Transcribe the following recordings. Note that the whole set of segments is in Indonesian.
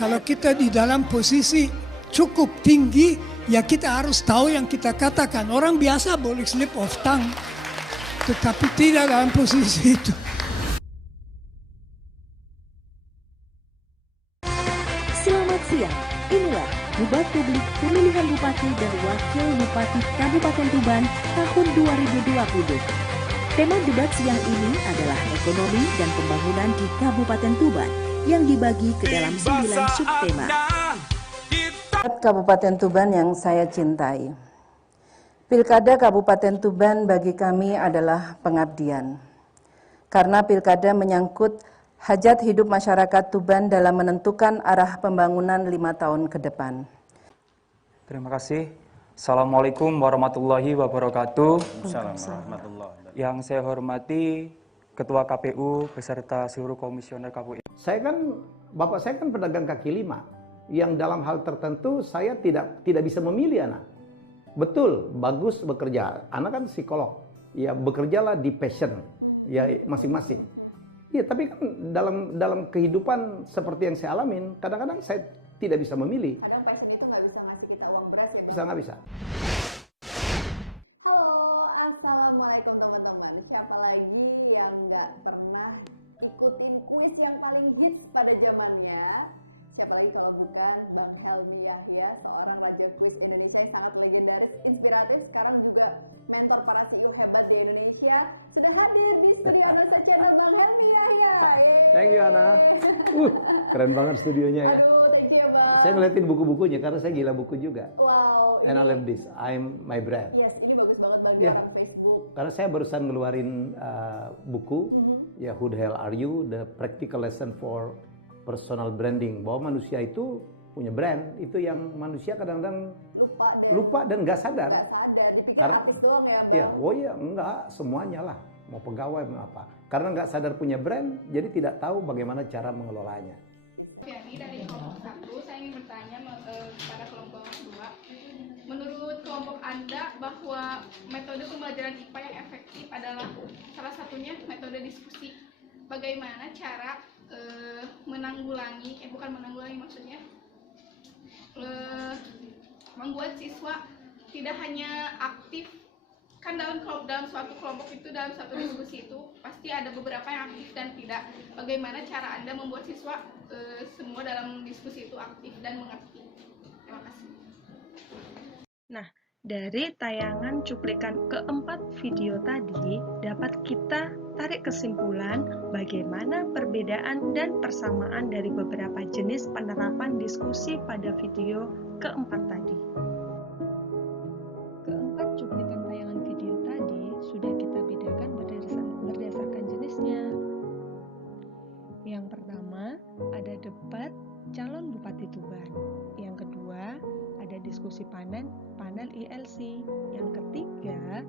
Kalau kita di dalam posisi cukup tinggi, ya kita harus tahu yang kita katakan. Orang biasa boleh slip of tongue, tetapi tidak dalam posisi itu. Selamat siang, inilah debat publik pemilihan Bupati dan Wakil Bupati Kabupaten Tuban tahun 2020. Tema debat siang ini adalah ekonomi dan pembangunan di Kabupaten Tuban yang dibagi ke dalam 9 subtema. Kabupaten Tuban yang saya cintai. Pilkada Kabupaten Tuban bagi kami adalah pengabdian. Karena pilkada menyangkut hajat hidup masyarakat Tuban dalam menentukan arah pembangunan 5 tahun ke depan. Terima kasih. Assalamualaikum warahmatullahi wabarakatuh. Yang saya hormati Ketua KPU beserta seluruh komisioner KPU. Bapak saya kan pedagang kaki lima, yang dalam hal tertentu saya tidak bisa memilih anak. Betul, bagus bekerja. Anak kan psikolog, ya bekerjalah di passion, ya masing-masing. Ya, tapi kan dalam kehidupan seperti yang saya alamin, kadang-kadang saya tidak bisa memilih. Kadang passion itu nggak bisa ngasih kita uang beras ya. Nggak bisa. Halo, assalamualaikum teman-teman. Siapa lagi yang nggak pernah ikutin kuis yang paling hits pada zamannya? Siapa lagi kalau bukan Bang Helmi Yahya, seorang raja kuis Indonesia yang sangat legendaris, inspiratif, sekarang juga mentor para CEO hebat di Indonesia. Sudah hadir di studio Nonton Channel Bang Helmi Yahya. Thank you, Ana. Keren banget studionya ya. Aduh, thank you, Bang. Saya ngeliatin buku-bukunya karena saya gila buku juga. Wow. And I love this. I'm my brand. Yes, ini bagus banget Bang, Yeah. di Facebook. Karena saya barusan ngeluarin buku, ya Who the Hell Are You? The Practical Lesson for Personal Branding. Bahwa manusia itu punya brand, itu yang manusia kadang-kadang lupa dan nggak sadar. Nggak sadar, dipikir Karena, artis doang ya Bang? ya, oh iya, enggak, semuanya lah. Mau pegawai, mau apa. Karena nggak sadar punya brand, jadi tidak tahu bagaimana cara mengelolanya. Yani dari kelompok 1, saya ingin bertanya kepada kelompok 2. Menurut kelompok Anda bahwa metode pembelajaran IPA yang efektif adalah salah satunya metode diskusi. Bagaimana cara membuat siswa tidak hanya aktif, kan dalam suatu kelompok itu, dalam satu diskusi itu pasti ada beberapa yang aktif dan tidak. Bagaimana cara Anda membuat siswa semua dalam diskusi itu aktif dan mengerti? Terima kasih. Nah, dari tayangan cuplikan keempat video tadi dapat kita tarik kesimpulan bagaimana perbedaan dan persamaan dari beberapa jenis penerapan diskusi pada video keempat tadi. Keempat cuplikan tayangan video tadi sudah kita bedakan berdasarkan jenisnya. Yang pertama, ada debat calon Bupati Tuban. Yang kedua, ada diskusi panel ILC. Yang ketiga,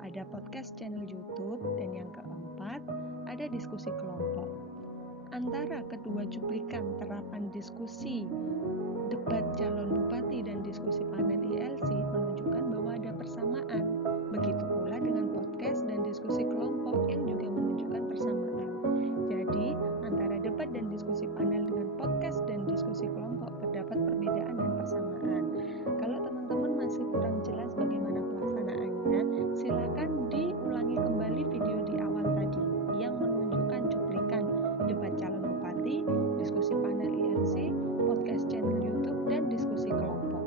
ada podcast channel YouTube. Dan yang keempat, ada diskusi kelompok. Antara kedua cuplikan terapan diskusi debat calon bupati dan diskusi panel ILC menunjukkan bahwa ada persamaan. Begitu pula dengan podcast dan diskusi kelompok yang juga menunjukkan persamaan. Jadi, antara debat dan diskusi panel dengan podcast dan diskusi kelompok terdapat perbedaan dan persamaan. Kalau teman-teman masih kurang jelas bagaimana pelaksanaannya, silakan diulangi kembali video di awal tadi yang menunjukkan cuplikan debat calon bupati, diskusi panel ILC, podcast channel YouTube, dan diskusi kelompok.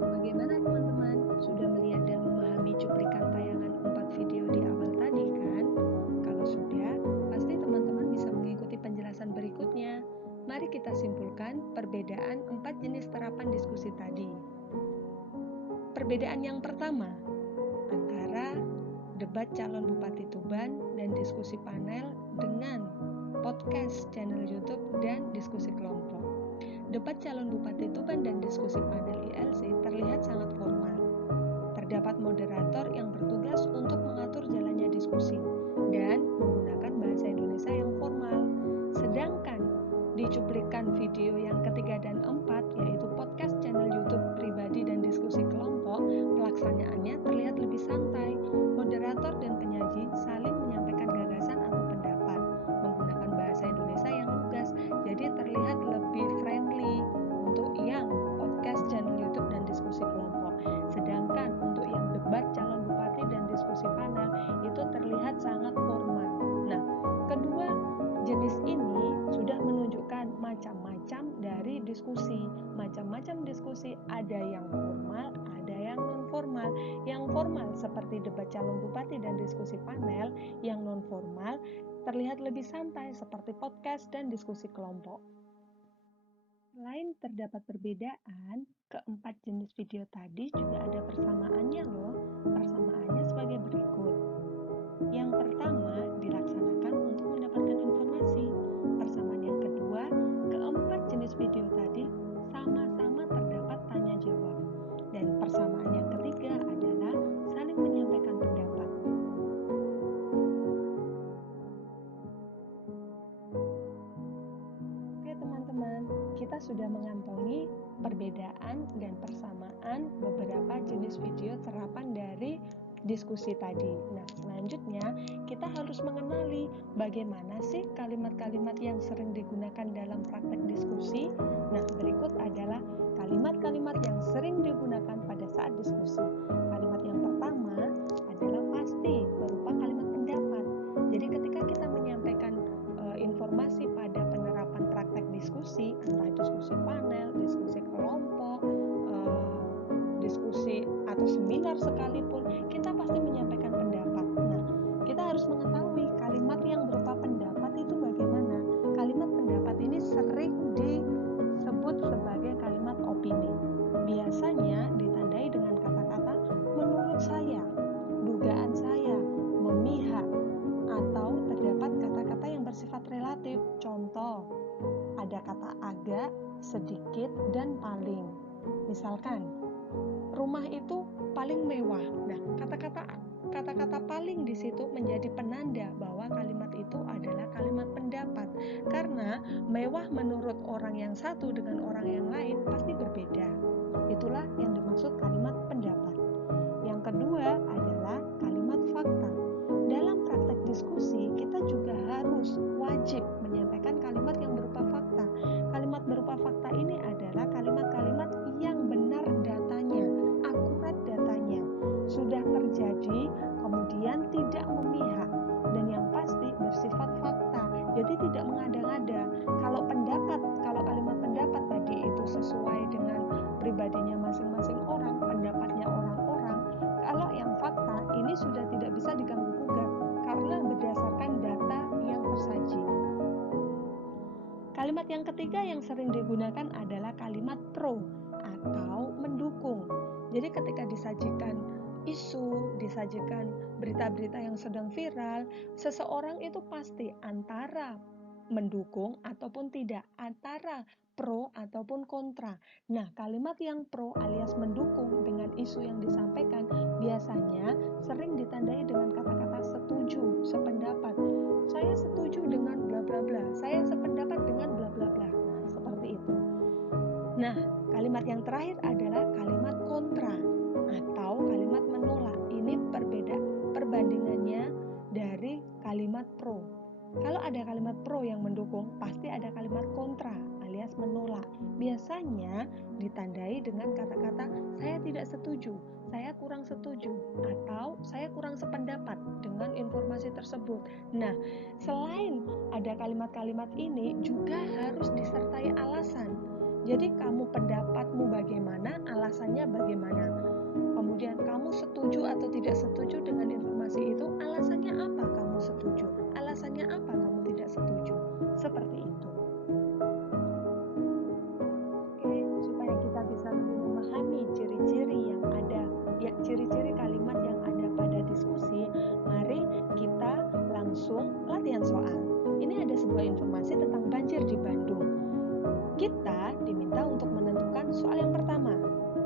Bagaimana teman-teman? Sudah melihat dan memahami cuplikan tayangan 4 video di awal tadi kan? Kalau sudah, pasti teman-teman bisa mengikuti penjelasan berikutnya. Mari kita simpulkan perbedaan 4 jenis terapan diskusi tadi. Perbedaan yang pertama antara debat calon Bupati Tuban dan diskusi panel dengan podcast channel YouTube dan diskusi kelompok. Debat calon Bupati Tuban dan diskusi panel ILC terlihat sangat formal. Terdapat moderator yang bertugas untuk mengatur jalannya diskusi dan menggunakan bahasa Indonesia yang formal. Sedangkan di cuplikan video yang ketiga dan 4, yaitu podcast channel YouTube pribadi dan diskusi kelompok, pelaksanaannya terlihat lebih santai. Moderator dan penyaji saling menyampaikan gagasan atau pendapat menggunakan bahasa Indonesia yang lugas, jadi terlihat lebih ada yang formal, ada yang non-formal. Yang formal seperti debat calon bupati dan diskusi panel, yang non-formal terlihat lebih santai seperti podcast dan diskusi kelompok. Selain terdapat perbedaan, keempat jenis video tadi juga ada persamaannya loh. Persamaannya sebagai berikut. Yang pertama, dilaksanakan untuk mendapatkan informasi. Persamaan yang kedua, keempat jenis video tadi sama-sama terdapat tanya jawab. Dan persamaan yang ketiga adalah saling menyampaikan pendapat. Oke teman-teman, kita sudah mengantongi perbedaan dan persamaan beberapa jenis video serapan dari diskusi tadi. Nah, selanjutnya kita harus mengenali bagaimana sih kalimat-kalimat yang sering digunakan dalam praktek diskusi. Nah, berikut adalah kalimat-kalimat yang sering digunakan pada saat diskusi. Kalimat yang pertama adalah pasti, berupa kalimat pendapat. Jadi ketika kita menyampaikan informasi pada penerapan praktek diskusi, entah diskusi panel, diskusi kelompok, diskusi atau seminar sekalipun, kita pasti menyampaikan pendapat. Nah, kita harus mengetahui kalimat yang berupa pendapat itu bagaimana. Kalimat pendapat ini sering disebut sebagai kalimat opini. Biasanya ditandai dengan kata-kata menurut saya, dugaan saya, memihak, atau terdapat kata-kata yang bersifat relatif. Contoh, ada kata agak, sedikit, dan paling. Misalkan, rumah itu paling mewah. Nah, kata-kata paling di situ menjadi penanda bahwa kalimat itu adalah kalimat pendapat. Karena mewah menurut orang yang satu dengan orang yang lain pasti berbeda. Itulah yang dimaksud kalimat pendapat. Yang kedua adalah kalimat fakta. Dalam praktek diskusi, kita juga harus wajib menyampaikan kalimat yang berupa fakta. Kalimat berupa fakta ini adalah kalimat-kalimat yang benar datanya, akurat datanya, sudah terjadi, kemudian tidak memihak, dan yang pasti bersifat fakta. Jadi tidak mengada-ngada. Kalau kalimat pendapat tadi itu sesuai dengan pribadinya masing-masing orang, pendapatnya orang-orang, kalau yang fakta ini sudah tidak bisa diganggu-gugat karena berdasarkan data yang tersaji. Kalimat yang ketiga yang sering digunakan adalah kalimat pro atau mendukung. Jadi ketika disajikan isu, disajikan berita-berita yang sedang viral, seseorang itu pasti antara mendukung ataupun tidak, antara pro ataupun kontra. Nah, kalimat yang pro alias mendukung dengan isu yang disampaikan biasanya sering ditandai dengan kata-kata setuju, sependapat. Saya setuju dengan bla bla bla, saya sependapat dengan bla bla bla. Nah, seperti itu. Nah, kalimat yang terakhir adalah kalimat kontra atau kalimat menolak. Ini perbandingannya dari kalimat pro. Kalau ada kalimat pro yang mendukung, pasti ada kalimat kontra alias menolak. Biasanya ditandai dengan kata-kata saya tidak setuju, saya kurang setuju, atau saya kurang sependapat dengan informasi tersebut. Nah, selain ada kalimat-kalimat ini, juga harus disertai alasan. Jadi kamu pendapatmu bagaimana, alasannya bagaimana. Kemudian kamu setuju atau tidak setuju dengan informasi itu, alasannya apa kamu setuju, alasannya apa kamu tidak setuju. Seperti itu. Oke, supaya kita bisa lebih memahami ciri-ciri yang ada, ya ciri-ciri kalimat yang ada pada diskusi, mari kita langsung latihan soal. Ini ada sebuah informasi tentang banjir di Bandung. Kita diminta untuk menentukan soal yang pertama,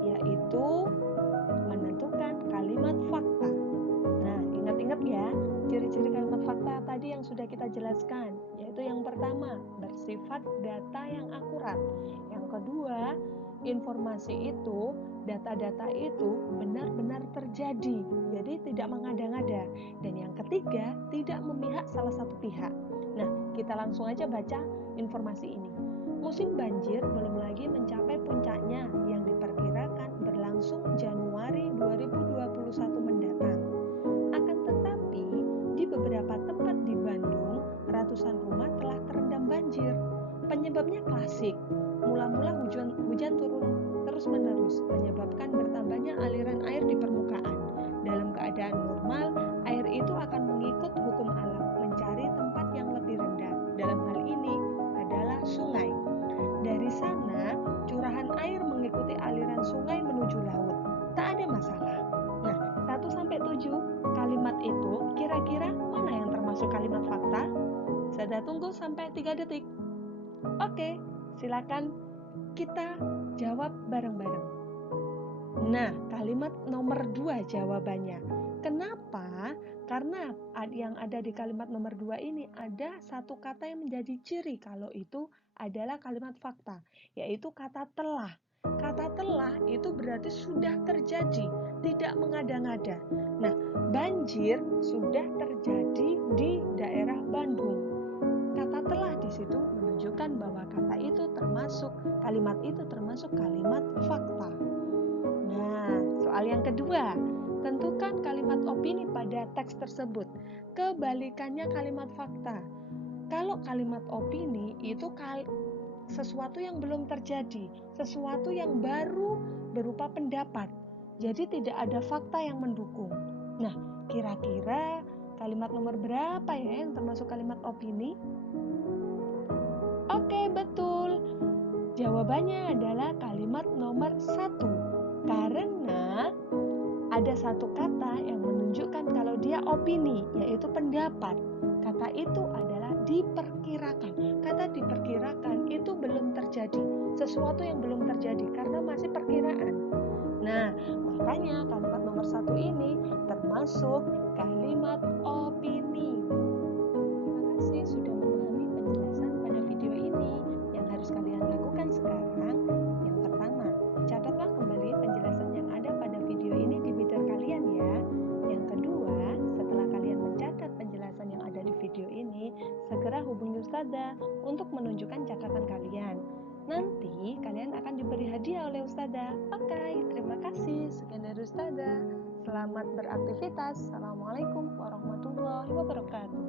yaitu menentukan kalimat fakta. Nah, ingat-ingat ya, ciri-ciri kalimat fakta tadi yang sudah kita jelaskan, yaitu yang pertama, bersifat data yang akurat. Yang kedua, informasi itu, data-data itu benar-benar terjadi, jadi tidak mengada-ngada. Dan yang ketiga, tidak memihak salah satu pihak. Nah, kita langsung aja baca informasi ini. Musim banjir belum lagi mencapai puncaknya yang diperkirakan berlangsung Januari 2021 mendatang. Akan tetapi, di beberapa tempat di Bandung, ratusan rumah telah terendam banjir. Penyebabnya klasik. Mula-mula hujan turun terus-menerus menyebabkan bertambahnya aliran air di permukaan. Dalam keadaan normal, air itu akan mengikut hukum alam, mencari tempat yang lebih rendah. Dalam hal ini adalah sungai. Dari sana, curahan air mengikuti aliran sungai menuju laut. Tak ada masalah. Nah, 1-7 kalimat itu kira-kira mana yang termasuk kalimat fakta? Saya tunggu sampai 3 detik. Oke, silakan kita jawab bareng-bareng. Nah, kalimat nomor 2 jawabannya. Kenapa? Karena yang ada di kalimat nomor 2 ini ada satu kata yang menjadi ciri kalau itu adalah kalimat fakta, yaitu kata telah. Kata telah itu berarti sudah terjadi, tidak mengada-ngada. Nah, banjir sudah terjadi di daerah Bandung. Kata telah di situ menunjukkan bahwa kalimat itu termasuk kalimat fakta. Nah, soal yang kedua, tentukan kalimat opini pada teks tersebut. Kebalikannya kalimat fakta. Kalau kalimat opini itu sesuatu yang belum terjadi, sesuatu yang baru berupa pendapat. Jadi tidak ada fakta yang mendukung. Nah, kira-kira kalimat nomor berapa ya yang termasuk kalimat opini? Oke, betul. Jawabannya adalah kalimat nomor 1. Karena ada satu kata yang menunjukkan kalau dia opini, yaitu pendapat. Kata itu adalah diperkirakan. Kata diperkirakan itu belum terjadi. Sesuatu yang belum terjadi karena masih perkiraan. Nah, makanya kalimat nomor 1 ini termasuk kalimat opini. Terima kasih sudah memahami penjelasan pada video ini. Yang harus kalian lakukan sekarang, yang pertama, catatlah kembali penjelasan yang ada pada video ini di reader kalian ya. Yang kedua, setelah kalian mencatat penjelasan yang ada di video ini, segera hubungi Ustazah untuk menunjukkan catatan kalian. Nanti kalian akan diberi hadiah oleh Ustazah. Oke, terima kasih. Sekian dari Ustazah. Selamat beraktivitas. Assalamualaikum warahmatullahi wabarakatuh.